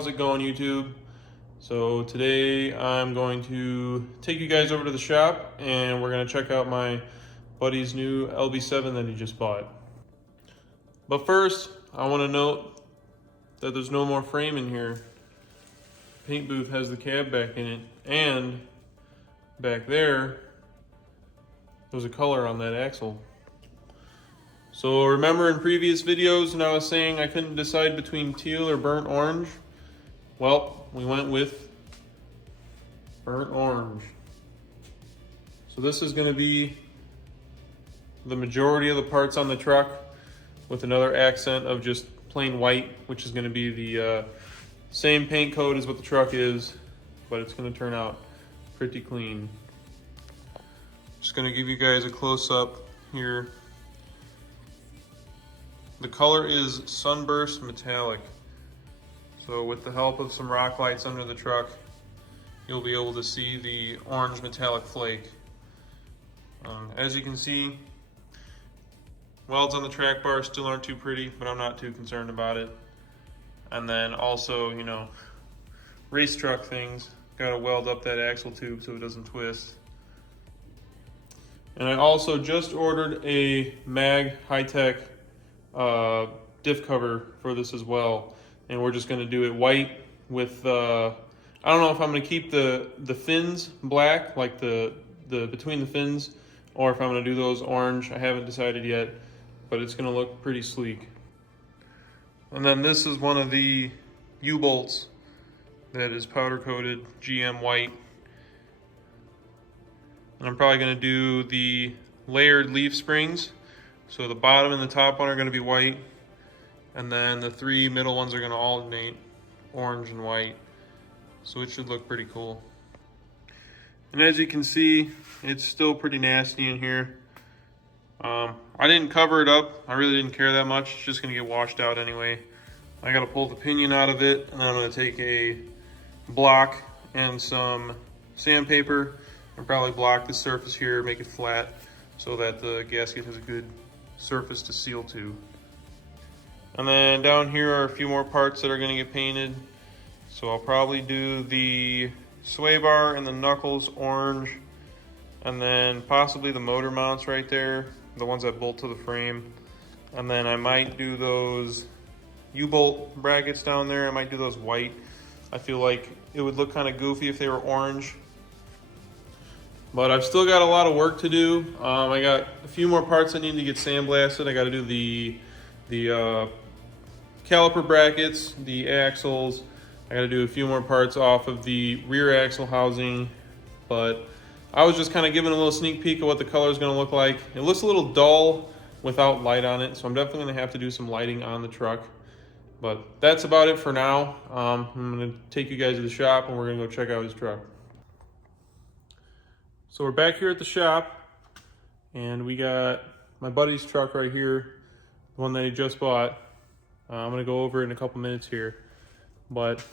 How's it going, YouTube? So today I'm going to take you guys over to the shop and we're going to check out my buddy's new Lb7 that he just bought. But first, I want to note that there's no more frame in here. Paint booth has the cab back in it, and back there's a color on that axle. So remember in previous videos when I was saying I couldn't decide between teal or burnt orange? Well, we went with burnt orange. So this is going to be the majority of the parts on the truck with another accent of just plain white, which is going to be the same paint coat as what the truck is, but it's going to turn out pretty clean. Just going to give you guys a close-up here. The color is Sunburst Metallic. So with the help of some rock lights under the truck, you'll be able to see the orange metallic flake. As you can see, welds on the track bar still aren't too pretty, but I'm not too concerned about it. And then also, you know, race truck things, gotta weld up that axle tube so it doesn't twist. And I also just ordered a Mag High-Tech diff cover for this as well, and we're just going to do it white with I don't know if I'm going to keep the fins black, like the between the fins, or if I'm going to do those orange. I haven't decided yet, but it's going to look pretty sleek. And then this is one of the U-bolts that is powder coated GM white, and I'm probably going to do the layered leaf springs. So the bottom and the top one are going to be white, and then the three middle ones are going to alternate orange and white. So it should look pretty cool. And as you can see, it's still pretty nasty in here. I didn't cover it up. I really didn't care that much. It's just going to get washed out anyway. I got to pull the pinion out of it, and then I'm going to take a block and some sandpaper and probably block the surface here, make it flat so that the gasket has a good surface to seal to. And then down here are a few more parts that are going to get painted. So I'll probably do the sway bar and the knuckles orange, and then possibly the motor mounts right there, the ones that bolt to the frame. And then I might do those U-bolt brackets down there. I might do those white. I feel like it would look kind of goofy if they were orange. But I've still got a lot of work to do. I got a few more parts that need to get sandblasted. I got to do the caliper brackets, the axles. I got to do a few more parts off of the rear axle housing. But I was just kind of giving a little sneak peek of what the color is going to look like. It looks a little dull without light on it, so I'm definitely going to have to do some lighting on the truck. But that's about it for now. I'm going to take you guys to the shop and we're going to go check out his truck. So we're back here at the shop, and we got my buddy's truck right here, the one that he just bought. I'm going to go over it in a couple minutes here. But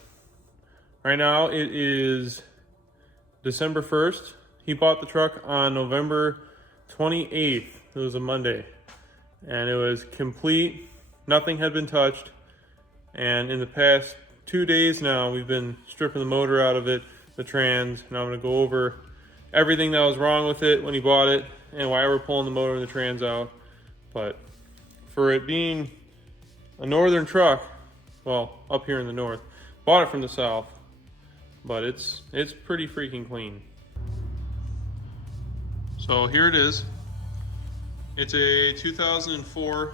right now it is December 1st. He bought the truck on November 28th. It was a Monday. And it was complete. Nothing had been touched. And in the past 2 days now, we've been stripping the motor out of it, the trans. Now I'm going to go over everything that was wrong with it when he bought it and why we're pulling the motor and the trans out. But for it being a northern truck, well, up here in the north, bought it from the south, but it's pretty freaking clean. So here it is. It's a 2004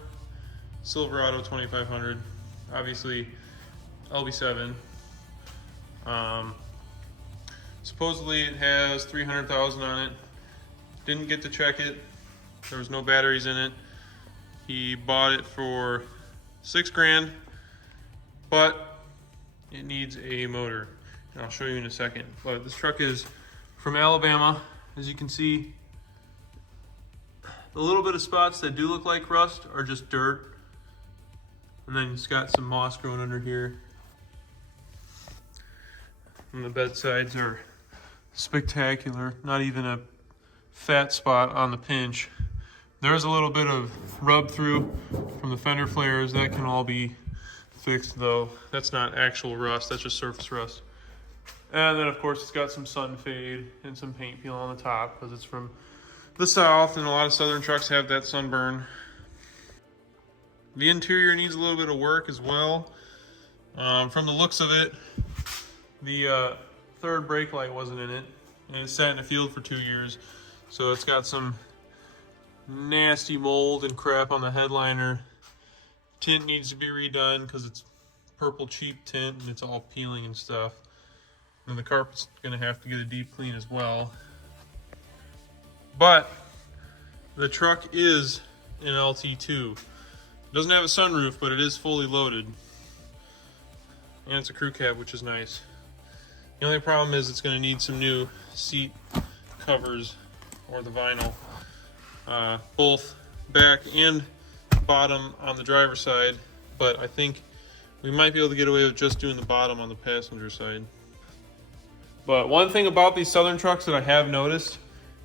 Silverado 2500, obviously Lb7. Supposedly it has 300,000 on it. Didn't get to check it. There was no batteries in it. He bought it for $6 grand, but it needs a motor. And I'll show you in a second. But this truck is from Alabama. As you can see, the little bit of spots that do look like rust are just dirt. And then it's got some moss growing under here. And the bed sides are spectacular. Not even a fat spot on the pinch. There's a little bit of rub through from the fender flares. That can all be fixed though. That's not actual rust, that's just surface rust. And then of course it's got some sun fade and some paint peel on the top because it's from the south and a lot of southern trucks have that sunburn. The interior needs a little bit of work as well. From the looks of it, the third brake light wasn't in it, and it sat in the field for 2 years. So it's got some nasty mold and crap on the headliner. Tint needs to be redone because it's purple cheap tint and it's all peeling and stuff. And the carpet's gonna have to get a deep clean as well. But the truck is an LT2. It doesn't have a sunroof, but it is fully loaded. And it's a crew cab, which is nice. The only problem is it's going to need some new seat covers or the vinyl. Both back and bottom on the driver's side, but I think we might be able to get away with just doing the bottom on the passenger side. But one thing about these Southern trucks that I have noticed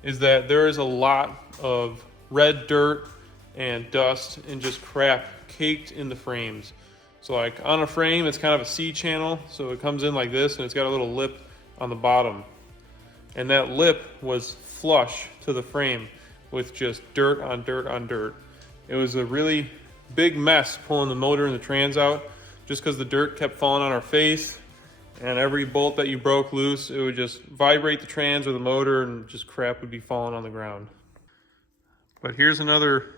is that there is a lot of red dirt and dust and just crap caked in the frames. So like on a frame, it's kind of a C channel, so it comes in like this and it's got a little lip on the bottom. And that lip was flush to the frame with just dirt on dirt on dirt. It was a really big mess pulling the motor and the trans out just because the dirt kept falling on our face, and every bolt that you broke loose, it would just vibrate the trans or the motor and just crap would be falling on the ground. But here's another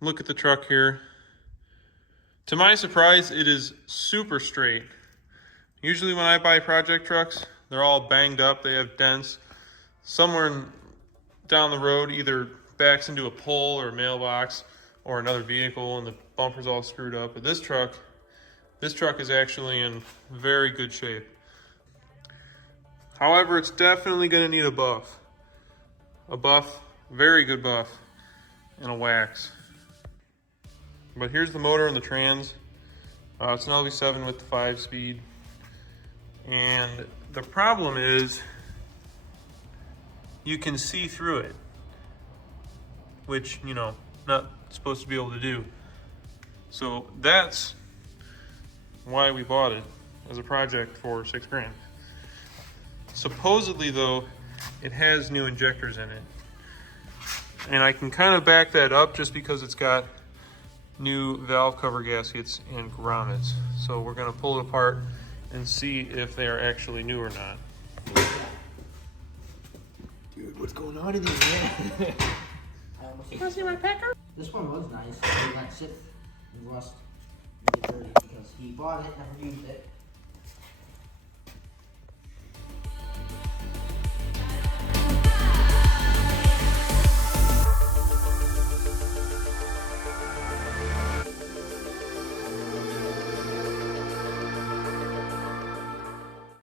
look at the truck here. To my surprise, it is super straight. Usually when I buy project trucks, they're all banged up, they have dents. Somewhere down the road either backs into a pole or a mailbox or another vehicle and the bumper's all screwed up. But this truck is actually in very good shape. However, it's definitely gonna need a buff. A buff, very good buff, and a wax. But here's the motor and the trans. It's an Lb7 with the 5-speed. And the problem is you can see through it, which, you know, not supposed to be able to do. So that's why we bought it as a project for $6 grand. Supposedly though, it has new injectors in it. And I can kind of back that up just because it's got new valve cover gaskets and grommets. So we're gonna pull it apart and see if they are actually new or not. Dude, what's going on in these, man? You want to see my pecker? This one was nice. It let sit and rust and get dirty because he bought it, never used it.